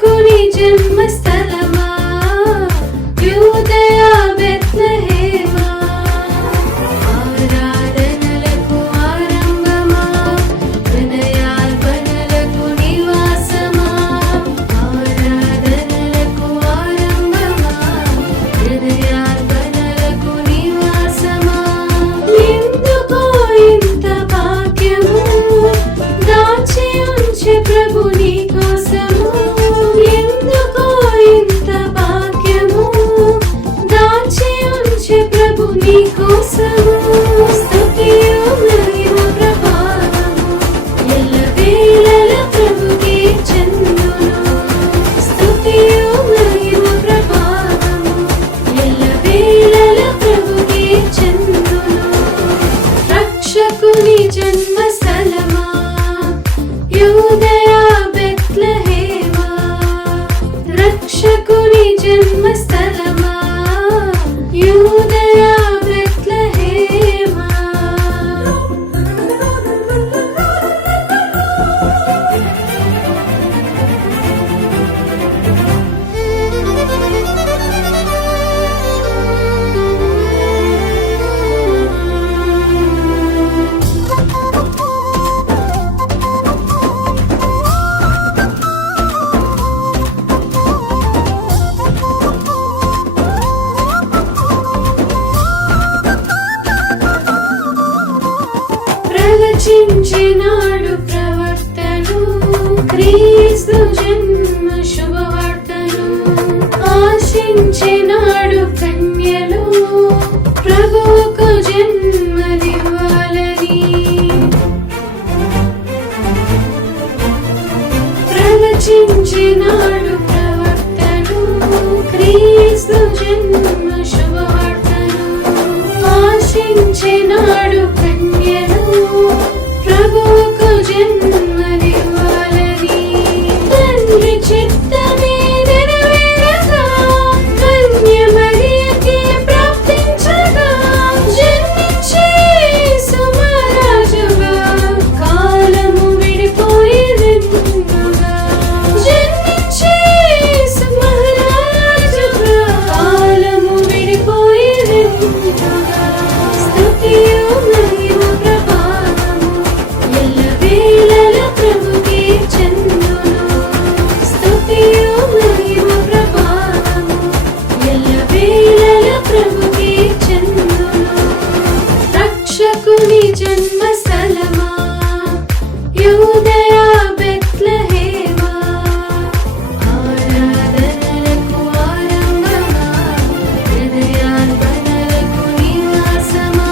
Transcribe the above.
రక్షకుని జన్మస్థలమా యూదయ బెత్లెహేమా ఆరాధనలకు ఆరంభమా హృదయార్పణలకు నివాసమా ఆరాధనలకు ఆరంభమా హృదయార్పణలకు నివాసమా ఎందుకో ఇంత భాగ్యము దాచి ఉంచి ప్రభు నీ కోసము ఎందుకో ఇంత భాగ్యము దాచి ఉంచి ప్రభు నీ కోసము స్తుతియు మహిమ ప్రభావము ఎల్లవేళల ప్రభుకే చెందును స్తుతియు మహిమ ప్రభావము ఎల్లవేళల ప్రభుకే చెందును రక్షకుని జన్మస్థలమా యూదయ బెత్లెహేమా రక్షకుని జన్మస్థలమా యూదయ బెత్లెహేమా ప్రవచించినాడు ప్రవర్తను క్రీస్తు జన్మ శుభవార్తను ఆశించినాడు కన్యలు ప్రభువుకు జన్మనివ్వాలని ప్రవచించినాడు ప్రవర్తను క్రీస్తు జన్మ శుభవార్తను ఆశించినాడు కన్యలు ప్రభువుకు జన్మనివ్వాలని తండ్రి చిత్తమే నెరవేరగా కన్య మరియకి ప్రాప్తించగా జన్మించే యేసు మహారాజుగా కాలము విడిపోయి రెండుగా జన్మించే యేసు మహారాజుగా కాలము విడిపోయి రెండుగా స్తుతియు మహిమ ప్రభావము ఎల్లవేళల ప్రభుకే చెందును స్తుతియు మహిమ ప్రభావము ఎల్లవేళల ప్రభుకే చెందును రక్షకుని జన్మస్థలమా యూదయ బెత్లెహేమా ఆరాధనలకు ఆరంభమా హృదయార్పణలకు నివాసమా